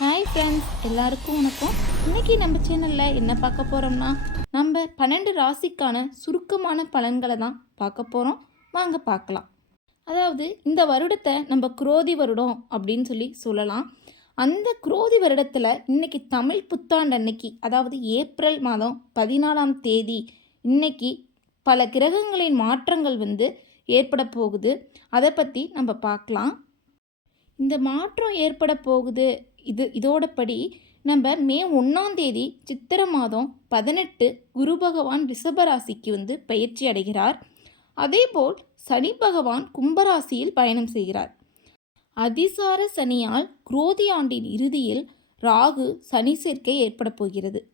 Hi friends எல்லாருக்கும் வணக்கம். இன்னைக்கு நம்ம சேனலில் என்ன பார்க்க போகிறோம்னா நம்ம பன்னெண்டு ராசிக்கான சுருக்கமான பலன்களை தான் பார்க்க போகிறோம் வாங்க பார்க்கலாம். அதாவது இந்த வருடத்தை நம்ம குரோதி வருடம் அப்படின்னு சொல்லி சொல்லலாம். அந்த குரோதி வருடத்தில் இன்னைக்கு தமிழ் புத்தாண்டு அன்னைக்கு அதாவது ஏப்ரல் மாதம் பதினாலாம் தேதி இன்னைக்கு பல கிரகங்களின் மாற்றங்கள் வந்து ஏற்பட போகுது. அதை பற்றி நம்ம பார்க்கலாம். இந்த மாற்றம் ஏற்பட போகுது. இது படி நம்ம மே ஒன்றாம் தேதி சித்திரை மாதம் பதினெட்டு குரு பகவான் ரிஷபராசிக்கு வந்து பயிற்சி அடைகிறார். அதேபோல் சனி பகவான் கும்பராசியில் பயணம் செய்கிறார். அதிசார சனியால் குரோதி ஆண்டின் இறுதியில் ராகு சனி சேர்க்கை ஏற்பட போகிறது.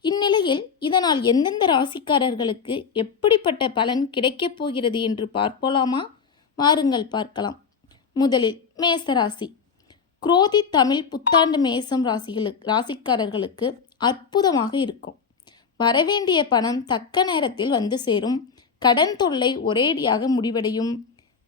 இந்நிலையில் இதனால் எந்தெந்த ராசிக்காரர்களுக்கு எப்படிப்பட்ட பலன் கிடைக்கப் போகிறது என்று பார்ப்போலாமா? வாருங்கள் பார்க்கலாம். முதலில் மேசராசி. குரோதி தமிழ் புத்தாண்டு மேசம் ராசிகளுக்கு ராசிக்காரர்களுக்கு அற்புதமாக இருக்கும். வரவேண்டிய பணம் தக்க நேரத்தில் வந்து சேரும். கடன் தொல்லை ஒரேடியாக முடிவடையும்.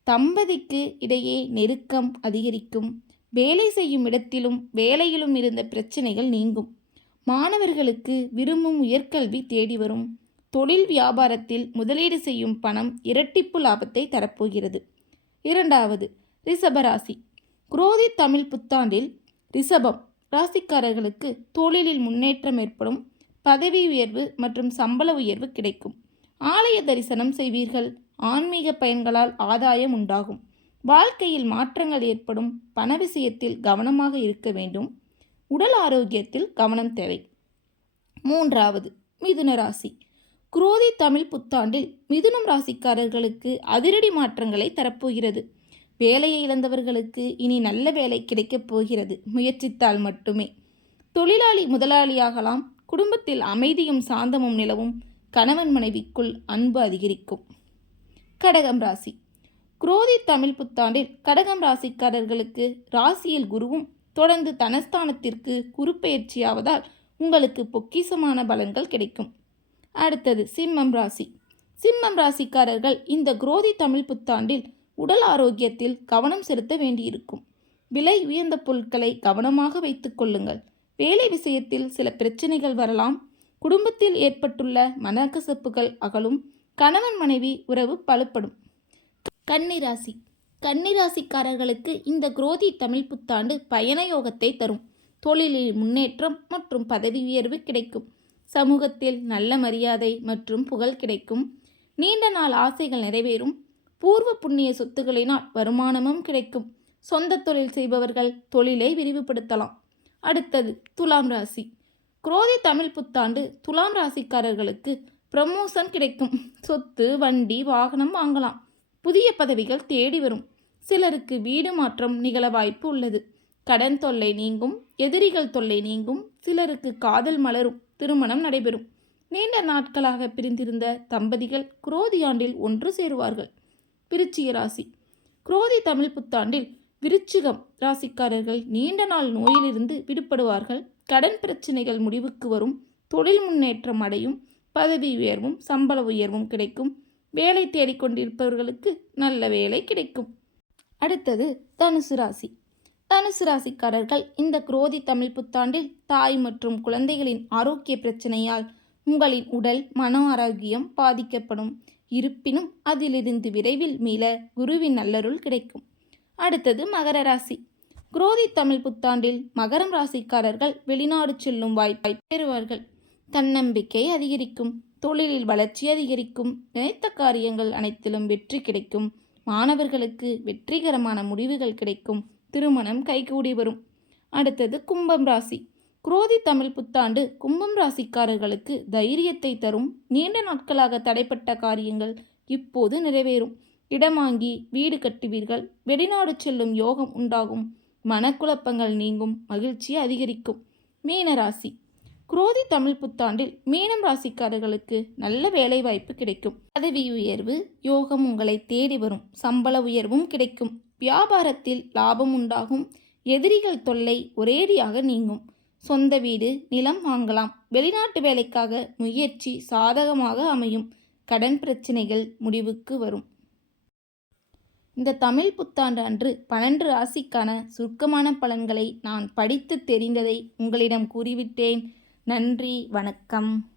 தம்பதிக்கு இடையே நெருக்கம் அதிகரிக்கும். வேலை செய்யும் இடத்திலும் வேலையிலும் இருந்த பிரச்சனைகள் நீங்கும். மாணவர்களுக்கு விரும்பும் உயர்கல்வி தேடி வரும். தொழில் வியாபாரத்தில் முதலீடு செய்யும் பணம் இரட்டிப்பு லாபத்தை தரப்போகிறது. இரண்டாவது ரிஷபராசி. குரோதி தமிழ் புத்தாண்டில் ரிஷபம். ராசிக்காரர்களுக்கு தொழிலில் முன்னேற்றம் ஏற்படும். பதவி உயர்வு மற்றும் சம்பள உயர்வு கிடைக்கும். ஆலய தரிசனம் செய்வீர்கள். ஆன்மீக பயன்களால் ஆதாயம் உண்டாகும். வாழ்க்கையில் மாற்றங்கள் ஏற்படும். பண விஷயத்தில் கவனமாக இருக்க வேண்டும். உடல் ஆரோக்கியத்தில் கவனம் தேவை. மூன்றாவது மிதுன ராசி. குரோதி தமிழ் புத்தாண்டில் மிதுனம் ராசிக்காரர்களுக்கு அதிரடி மாற்றங்களை தரப்போகிறது. வேலையை இழந்தவர்களுக்கு இனி நல்ல வேலை கிடைக்கப் போகிறது. முயற்சித்தால் மட்டுமே. தொழிலாளி முதலாளியாகலாம். குடும்பத்தில் அமைதியும் சாந்தமும் நிலவும் கணவன் மனைவிக்குள் அன்பு அதிகரிக்கும். கடகம் ராசி. குரோதி தமிழ் புத்தாண்டில் கடகம் ராசிக்காரர்களுக்கு ராசியில் குருவும் தொடர்ந்து தனஸ்தானத்திற்கு குருப்பெயர்ச்சியாவதால் உங்களுக்கு பொக்கிசமான பலன்கள் கிடைக்கும். அடுத்தது சிம்மம் ராசி. சிம்மம் ராசிக்காரர்கள் இந்த குரோதி தமிழ் புத்தாண்டில் உடல் ஆரோக்கியத்தில் கவனம் செலுத்த வேண்டியிருக்கும். விலை உயர்ந்த பொருட்களை கவனமாக வைத்துக் கொள்ளுங்கள். வேலை விஷயத்தில் சில பிரச்சனைகள் வரலாம். குடும்பத்தில் ஏற்பட்டுள்ள மனக்கசப்புகள் அகலும். கணவன் மனைவி உறவு பலப்படும். கன்னிராசி. கன்னிராசிக்காரர்களுக்கு இந்த குரோதி தமிழ் புத்தாண்டு பயண யோகத்தை தரும். தொழிலில் முன்னேற்றம் மற்றும் பதவி உயர்வு கிடைக்கும். சமூகத்தில் நல்ல மரியாதை மற்றும் புகழ் கிடைக்கும். நீண்ட நாள் ஆசைகள் நிறைவேறும். பூர்வ புண்ணிய சொத்துக்களினால் வருமானமும் கிடைக்கும். சொந்த தொழில் செய்பவர்கள் தொழிலை விரிவுபடுத்தலாம். அடுத்தது துலாம் ராசி. குரோதி தமிழ் புத்தாண்டு துலாம் ராசிக்காரர்களுக்கு ப்ரமோஷன் கிடைக்கும். சொத்து வண்டி வாகனம் வாங்கலாம். புதிய பதவிகள் தேடி வரும். சிலருக்கு வீடு மாற்றம் நிகழ வாய்ப்பு உள்ளது. கடன் தொல்லை நீங்கும் எதிரிகள் தொல்லை நீங்கும் சிலருக்கு காதல் மலரும் திருமணம் நடைபெறும். நீண்ட நாட்களாக பிரிந்திருந்த தம்பதிகள் குரோதி ஆண்டில் ஒன்று சேருவார்கள். விருச்சிக ராசி. குரோதி தமிழ் புத்தாண்டில் விருச்சிகம் ராசிக்காரர்கள் நீண்ட நாள் நோயிலிருந்து விடுபடுவார்கள். கடன் பிரச்சனைகள் முடிவுக்கு வரும். தொழில் முன்னேற்றம் அடையும். பதவி உயர்வும் சம்பள உயர்வும் கிடைக்கும். வேலை தேடிக்கொண்டிருப்பவர்களுக்கு நல்ல வேலை கிடைக்கும். அடுத்தது தனுசு ராசி. தனுசு ராசிக்காரர்கள் இந்த குரோதி தமிழ் புத்தாண்டில் தாய் மற்றும் குழந்தைகளின் ஆரோக்கிய பிரச்சனையால் உங்களின் உடல் மன ஆரோக்கியம் பாதிக்கப்படும். இருப்பினும் அதிலிருந்து விரைவில் மீள குருவின் நல்லருள் கிடைக்கும். அடுத்தது மகர ராசி. குரோதி தமிழ் புத்தாண்டில் மகரம் ராசிக்காரர்கள் வெளிநாடு செல்லும் வாய்ப்பை பெறுவார்கள். தன்னம்பிக்கை அதிகரிக்கும் தொழிலில் வளர்ச்சி அதிகரிக்கும் நினைத்த காரியங்கள் அனைத்திலும் வெற்றி கிடைக்கும் மாணவர்களுக்கு வெற்றிகரமான முடிவுகள் கிடைக்கும் திருமணம் கைகூடி வரும். அடுத்தது கும்பம் ராசி. குரோதி தமிழ் புத்தாண்டு கும்பம் ராசிக்காரர்களுக்கு தைரியத்தை தரும். நீண்ட நாட்களாக தடைப்பட்ட காரியங்கள் இப்போது நிறைவேறும். இடம் வாங்கி வீடு கட்டுவீர்கள். வெளிநாடு செல்லும் யோகம் உண்டாகும். மனக்குழப்பங்கள் நீங்கும். மகிழ்ச்சி அதிகரிக்கும். மீன ராசி. குரோதி தமிழ் புத்தாண்டில் மீனம் ராசிக்காரர்களுக்கு நல்ல வேலை வாய்ப்பு கிடைக்கும். பதவி உயர்வு யோகம் உங்களை தேடி வரும். சம்பள உயர்வும் கிடைக்கும். வியாபாரத்தில் லாபம் உண்டாகும். எதிரிகள் தொல்லை ஒரேடியாக நீங்கும். சொந்த வீடு நிலம் வாங்கலாம். வெளிநாட்டு வேலைக்காக முயற்சி சாதகமாக அமையும். கடன் பிரச்சனைகள் முடிவுக்கு வரும். இந்த தமிழ் புத்தாண்டு அன்று பன்னெண்டு ராசிக்கான சுருக்கமான பலன்களை நான் படித்து தெரிந்ததை உங்களிடம் கூறிவிட்டேன். நன்றி வணக்கம்.